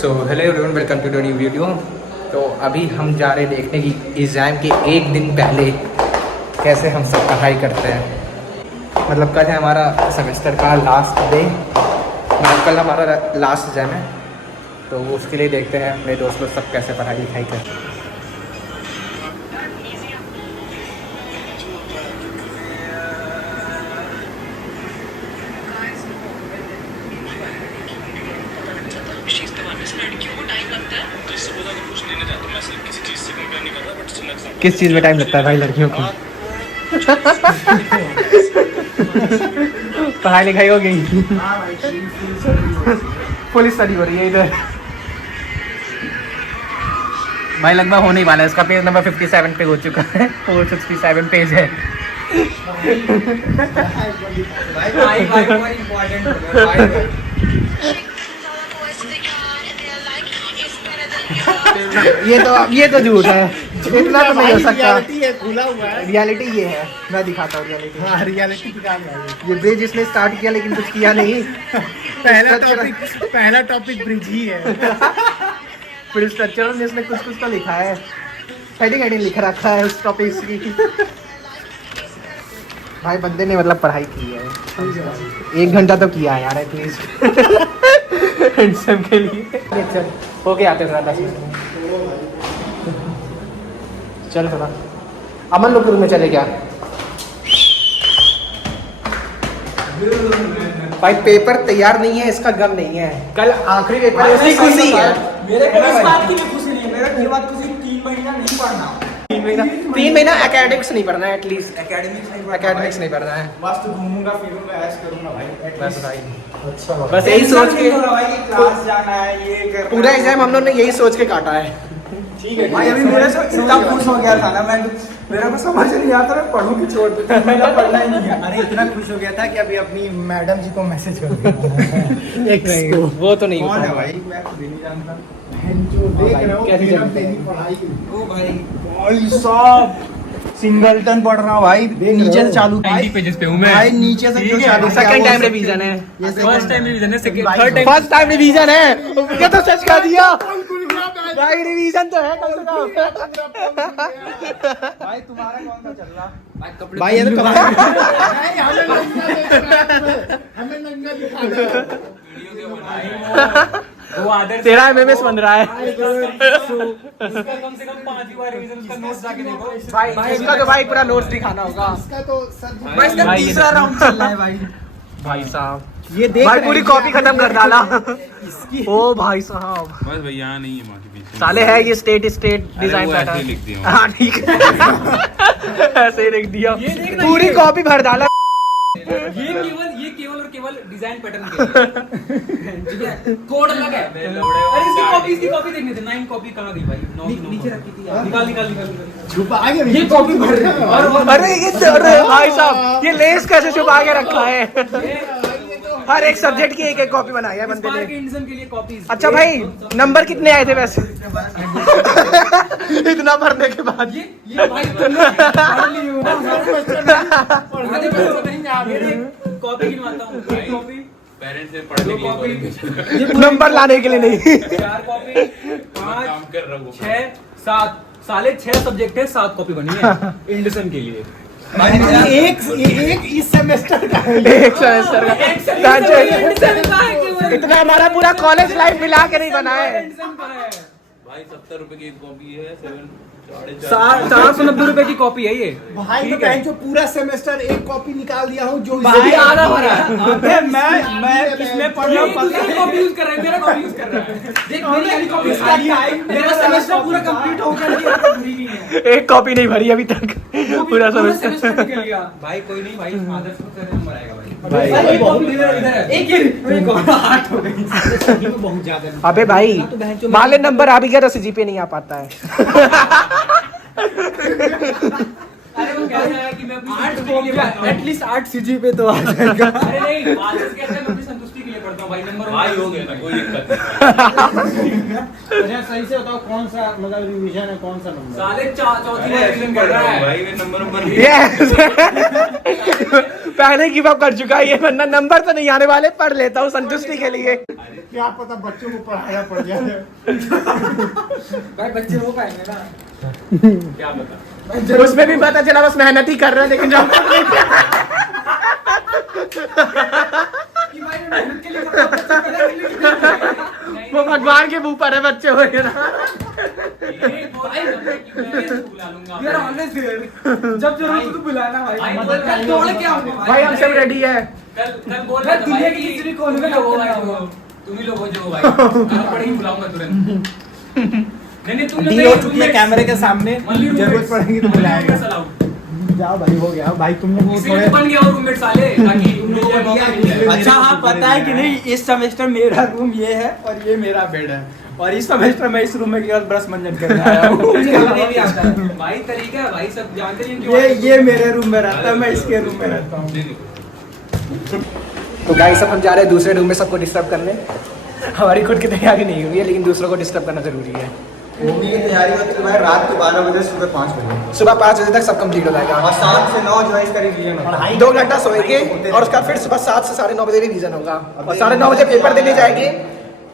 So hello everyone, welcome to new video. तो अभी हम जा रहे देखने की एग्ज़ाम के एक दिन पहले कैसे हम सब पढ़ाई करते हैं। मतलब कल है हमारा सेमेस्टर का लास्ट डे, मतलब कल हमारा लास्ट एग्ज़ाम है, तो उसके लिए देखते हैं अपने दोस्त लोग सब कैसे पढ़ाई लिखाई करते हैं। किस चीज़ में टाइम लगता है भाई लड़कियों को? पढ़ाई लिखाई हो गई, पुलिस स्टडी हो रही है इधर भाई। लगभग होने ही वाला है, इसका पेज नंबर 57 पे हो चुका है, 467 पेज है। ये तो झूठ है, इतना तो नहीं हो सकता। रियलिटी ये है, मैं दिखाता हूँ रियलिटी। हाँ, रियलिटी दिखा। ये ब्रिज इसने स्टार्ट किया लेकिन कुछ किया नहीं। पहला टॉपिक ब्रिज ही है। फिर स्ट्रक्चर में इसने कुछ तो लिखा है, हेडिंग लिख रखा है उस टॉपिक की। भाई बंदे ने मतलब पढ़ाई की है, 1 घंटा तो किया है यार एटलीस्ट हैंडसम के लिए। हो गया आते थोड़ा 10 मिनट चल थोड़ा अमन लोग रूम में चले क्या भाई? पेपर तैयार नहीं है, इसका गम नहीं है, कल आखिरी पेपर है, उसकी खुशी है। मेरे को इस बात की भी खुशी नहीं है, मेरा ये बात खुशी 3 महीना नहीं पढ़ना। 3 महीना एकेडमिक्स नहीं पढ़ना है, एटलीस्ट एकेडमिक्स नहीं पढ़ना है। बस तो घूमूंगा फिरूंगा, ऐश करूंगा भाई। बस भाई, अच्छा बस यही सोच के भाई क्लास जाना है, ये करना पूरा एग्जाम हम लोग ने यही सोच के काटा है। ठीक है भाई। अभी मेरे से इतना खुश हो गया था ना, मैं मेरा को समझ नहीं आता, मैं पढ़ूं कि छोड़ दूं, मेरा पढ़ना ही नहीं है। अरे इतना खुश हो गया था कि अभी अपनी मैडम जी को मैसेज कर दिया। एक्स को वो तो नहीं कौन है होता भाई, मैं खुद ही नहीं जानता। जो देख रहे हो कैसी मेरा चलती है? तेरी पढ़ाई। ओ भाई सब सिंगलटन पढ़ रहा हूँ भाई, नीचे से चालू 90 पेजेस पे हूं मैं भाई, नीचे से क्यों चालू? सेकंड टाइम रिवीजन है, फर्स्ट टाइम रिवीजन है, second third time first time revision है। क्या तो सच कर दिया भाई, रिवीजन तो है कम से कम। भाई तुम्हारा कौन सा चल रहा? भाई ये तो हमें नंगा दिखा वो आदर तेरा एमएमएस बन रहा है। इसका कम से कम 5 बार रिवीजन, उसका नोट्स जाके देखो भाई इसका तो भाई पूरा नोट्स दिखाना होगा। इसका तो सर भाई, इसका भाई तीसरा राउंड चल रहा है भाई। भाई साहब ये देख भाई पूरी कॉपी खत्म कर डाला। इसकी ओ भाई साहब, बस भाई यहाँ नहीं है माँ के पीछे साले है ये स्टेट डिजाइन वो ऐसे पैटर्न। ही लिख दिया हाँ ठीक है, ऐसे ही लिख दिया, पूरी कॉपी भर डाला। ये केवल और केवल डिजाइन पैटर्न के लिए। ठीक है, कोड अलग है। अरे इसकी कॉपी देखने थे, 9 कॉपी कहाँ गई भाई? 9 नीचे रखी थी यार, निकाल छुपा के ये कॉपी भर रही है। और अरे ये अरे भाई साहब, ये लेस कैसे छुपा के रखा है? हर एक सब्जेक्ट की एक कॉपी बनाई है बंदे ने। इंडियन के लिए कॉपीज। अच्छा भाई, नंबर कितने आए थे वैसे? इतना भरने के बाद ये भाई तुमने पढ़ ली हो ना? कॉपी गिनवाता हूँ, कॉपी पेरेंट्स से पढ़ने के लिए नंबर लाने के लिए नहीं। 4 कॉपी, 5 काम कर रहा हूँ 6 7 साले 6 सब्जेक्ट है, 7 कॉपी बनी है इंडियन के लिए। एक इस सेमेस्टर का एक सेमेस्टर का इतना हमारा पूरा कॉलेज लाइफ मिला के नहीं बना है भाई। 70 रुपए की एक कॉपी है, 490 रुपए की कॉपी है ये। भाई मैं बहन जो पूरा सेमेस्टर एक कॉपी निकाल दिया हूँ जो भाई आधा भरा है। अबे मैं किसमें पढ़ रहा हूँ पता ये कॉपी यूज कर रहा है, मेरा कॉपी यूज कर रहा है। देख मेरी वाली कॉपी सारी है, मेरा सेमेस्टर पूरा कंप्लीट हो गया, लेकिन अभी तक भरी नहीं है। एक कॉपी नहीं भरी अभी तक, पूरा सेमेस्टर निकल गया। भाई कोई नहीं भाई, आदर्श को तेरे नंबर आएगा भाई। भाई। भाई कॉपी इधर है, एक ही कॉपी 8 हो गई। सभी में बहुत ज्यादा। अबे भाई माले नंबर आ भी गया तो सीजीपीए नहीं आ पाता है। अरे वो कहता है कि मैं अपनी 8 संतुष्टि के लिए एटलीस्ट 8 सीजी पे तो आ जाएगा। अरे नहीं, आदर्श कहता है मैं अपनी संतुष्टि के लिए पढ़ता हूँ भाई। नंबर भाई हो गया ना, कोई दिक्कत नहीं। अच्छा सही से बताओ कौन सा मतलब रिवीजन है, कौन सा नंबर? साले चौथी बार रिवीजन कर रहा है भाई मैं नंबर पहले गिव अप कर चुका है ये, वरना नंबर तो नहीं आने वाले, पढ़ लेता हूँ संतुष्टि के लिए। क्या पता बच्चों को पढ़ाया पड़ जाए। भाई बच्चे हो पाएंगे ना। क्या पता। उसमें भी पता चला बस मेहनत ही कर रहे हैं, लेकिन कि भाई मैं मेहनत के लिए कर रहा हूं, बच्चे पढ़ाई के लिए नहीं कर रहा है। वो भगवान के मुंह पर है बच्चे हो गए ना। ये बोला कि मैं बुला लूंगा। You are always there. जब जरूरत हो तो बुलाना भाई। कल दौड़ के आऊंगा भाई हम सब रेडी है। कल बोल मैं दुनिया की किसी भी कोने में लोगों जाऊंगा। भाई तुम ही लोग हो जो भाई कल पड़ेगी बुलाऊंगा तुरंत। नहीं तुम लोग डीओ चुप में कैमरे के सामने जरूरत पड़ेगी तो बुलाएगा। जाओ भाई, हो गया भाई, तुमने वो इसलिए तो बन गया वो रूममेट साले ताकि तुम लोगों को मौका मिल जाए। अच्छा हाँ, पता है कि नहीं, इस सेमेस्टर मेरा रूम ये है और ये मेरा बेड है, और इस सेमेस्टर मैं इस रूम में केवल ब्रश मंजन करने आया हूँ। मुझे खाने भी आता है। भाई तरीका है भाई, सब जानते नहीं क्यों। ये मेरे रूम में रहता है, मैं इसके रूम में रहता हूँ। तो गाइस अब हम जा रहे हैं दूसरे रूम में सबको डिस्टर्ब करने। हमारी खुद की तैयारी नहीं हुई है, लेकिन दूसरों को डिस्टर्ब करना जरूरी है। मूवी की तैयारी होती है भाई रात के 12 बजे सुबह 5 बजे, सुबह 5 बजे तक सब कंप्लीट हो जाएगा। और 7 से 9 जो है इसका रिवीजन होता है। 2 घंटा सोएंगे और उसका फिर सुबह 7 से 9:30 बजे रिवीजन होगा, और 9:30 बजे पेपर देने जाएंगे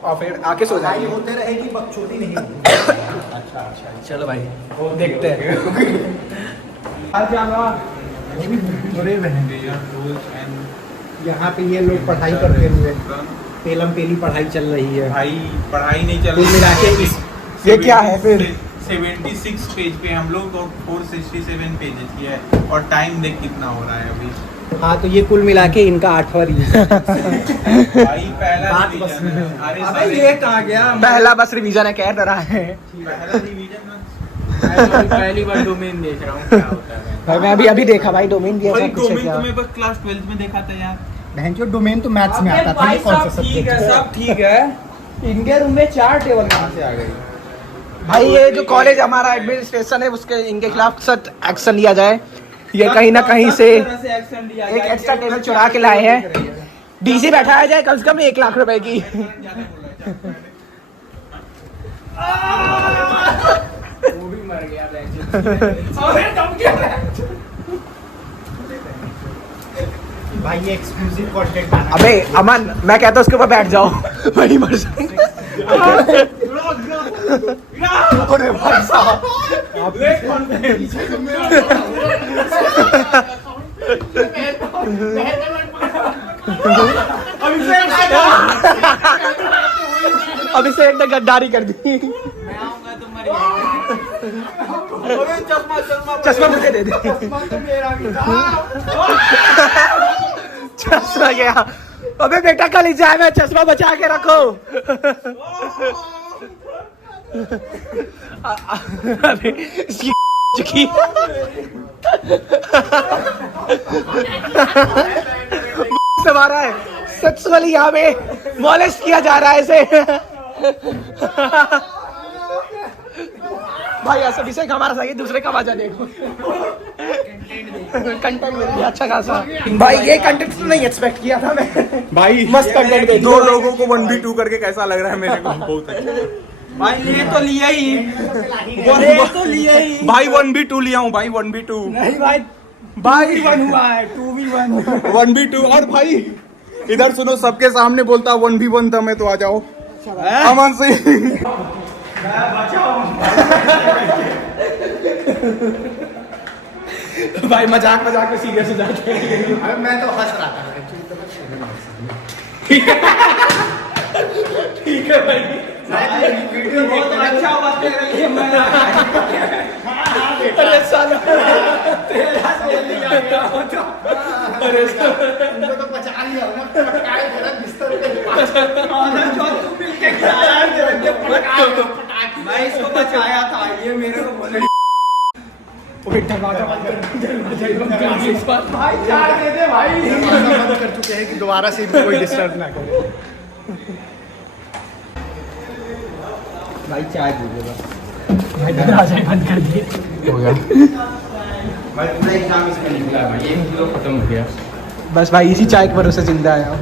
और फिर आके सो जाएंगे। होते रहेगी, बकचोदी नहीं होगी। अच्छा, चलो भाई देखते हैं। आज जाना बुरे बहन, यहाँ पे ये लोग पढ़ाई करते हुए पेलम पेली पढ़ाई चल रही है भाई। पढ़ाई नहीं चल कुल रही मिला के इस ये क्या है फिर? 76 पेज पे हम लोग और 467 पेजेस की है, और टाइम देख कितना हो रहा है अभी। हाँ, तो ये कुल मिला के इनका 8वां रिवीजन। भाई पहला बात रिवीजन है। अरे अबे साले, ये कहाँ गया? पहला बस रिवीजन है, कह रहा है पहला रिवीजन में पहली बार डोमेन देख रहा हूँ क्या होता है। भाई। मैं अभी देखा भाई डोमेन दिया भाई सब कुछ है डोमेन क्या। तो मैं बस क्लास 12th में देखा था यार। बहन जो डोमेन तो मैथ्स में आता था, भाई ये कौन सा सब ठीक है, सब्जेक्ट है? सब ठीक है। इनके रूम में 4 टेबल कहाँ से आ गई? भाई ये जो कॉलेज हमारा एडमिनिस्ट्रेशन है उसके इनके खिलाफ सख्त एक्शन लिया जाए। ये कहीं ना कहीं से एक एक्स्ट्रा टेबल चुरा के लाए हैं। डीसी बैठाया जाए कम से कम 1 लाख रुपए की। वो भी मर गया अबे दम गया। भाई ये एक्सक्लूसिव कंटेंट है। अबे अमन, मैं कहता हूँ उसके ऊपर बैठ जाओ, वही मर जाएंगे। अरे भाई साहब, अभी से एक गद्दारी कर दी। मैं आऊंगा तो मर जाएगा। चश्मा मुझे दे दे। चश्मा गया। अबे बेटा कल एग्जाम है, चश्मा बचा के रखो। अबे इसकी चुकी। मारा है सेक्सुअली, यहाँ पे मॉलेस्ट किया जा रहा है इसे। भाई ऐसा विषय हमारा सही है, दूसरे का मजा देखो। कंटेंट मिल गया अच्छा खासा। भाई ये कंटेंट तो नहीं एक्सपेक्ट किया था मैं। भाई मस्त कंटेंट दे दो लोगों को 1v2 करके कैसा लग रहा है मेरे को? बहुत अच्छा भाई ले तो लिया ही, ले तो लिया ही। भाई 1v2 लिया हूँ भाई, 1v2 नहीं भाई, भाई 1 हुआ है, 2v1। 1v2। और भाई इधर सुनो, सबके सामने बोलता 1v1 था मैं, तो आ जाओ अमन सिंह। भाई मजाक मजाक में सीरियस हो जाते हैं। अरे मैं तो हंस रहा था। ठीक है भाई। वीडियो बहुत अच्छा हुआ तेरे लिए। मैं अरे साला, अरे तुमको तो बचा लिया ना, पटाए तेरा बिस्तर पे जो तू मिल के खिलाया है, मैं इसको बचाया था, ये मेरे को बोले भाई चार दे दे भाई। बंद कर चुके हैं कि दोबारा से कोई डिस्टर्ब ना करे। भाई चाय दे दे भाई दरवाजा बंद कर दिए। हो गया भाई, पूरा एग्जाम इसमें निकला भाई, 1 किलो खत्म हो गया। बस भाई इसी चाय के भरोसे जिंदा आया हूँ।